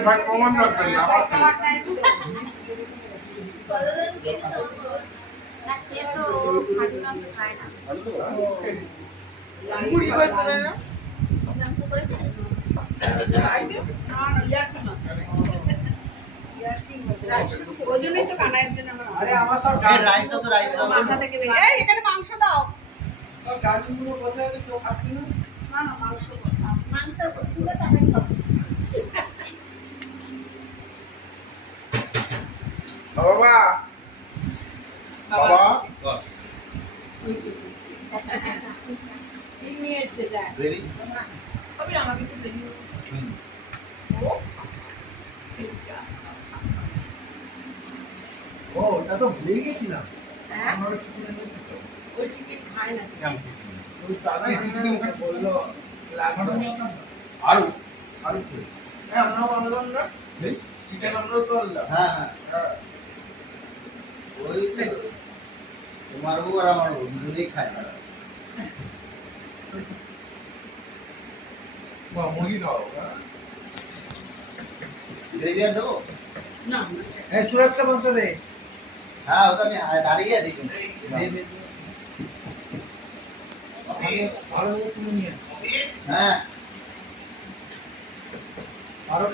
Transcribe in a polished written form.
ভাই প্রমাণ দরকার না এখানে মাংস দাও বাবা বাবা ও ওটা তো ভুলে গেছিলাম ওই চিকেন খায় না ওই দাদা চিকেন বললো লাগানো আরো আরো হ্যাঁ আমরা বললাম না চিকেন আমরাও তো আনলাম হ্যাঁ হ্যাঁ ওই তোমার বউ আর আমার বউ দুজনেই খায় না মুরগি খাও গ্রেভি আর দেবো না হ্যাঁ সুরক্ষা বলছো রে হ্যাঁ ওটা আমি দাঁড়িয়ে আছি ভালো তুমি নিয়ে হ্যাঁ আরো